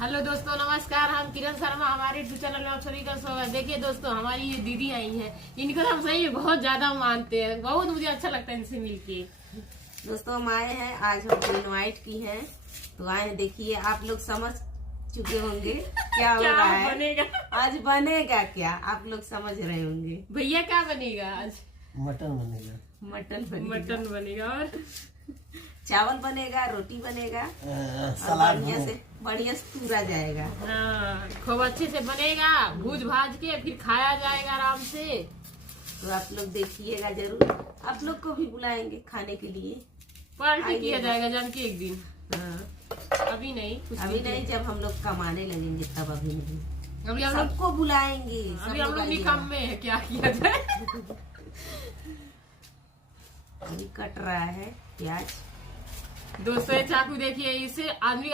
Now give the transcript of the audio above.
Hello दोस्तों, नमस्कार। हम किरण शर्मा, हमारे यूट्यूब चैनल में आप सभी का स्वागत है। देखिए दोस्तों, हमारी ये दीदी आई हैं, इनको हम सही बहुत ज्यादा मानते हैं। बहुत मुझे अच्छा लगता है इनसे मिलके। दोस्तों हम आए हैं, आज हमको इनवाइट की हैं, तो आए देखिए। आप लोग समझ चुके होंगे क्या हो रहा है बनेगा आज। बनेगा क्या आप लोग समझ रहे होंगे। भैया, क्या बनेगा आज? मटन बनेगा। मटन बनेगा और चावल बनेगा, रोटी बनेगा, सलाद बढ़िया से पूरा जाएगा। हाँ, खूब अच्छे से बनेगा। भूज भाज के फिर खाया जाएगा आराम से। तो आप लोग देखिएगा जरूर। आप लोग को भी बुलाएंगे खाने के लिए। पार्टी किया जाएगा जान के एक दिन। हाँ, अभी नहीं, कुछ अभी नहीं, जब हम लोग कमाने लगेंगे तब। अभी नहीं, अभी हम लोग सबको बुलाएंगे। अभी हम लोग निकम्मे है, क्या किया जाए। अभी कट रहा है प्याज। दोस्तों, ये चाकू देखिए, इसे आदमी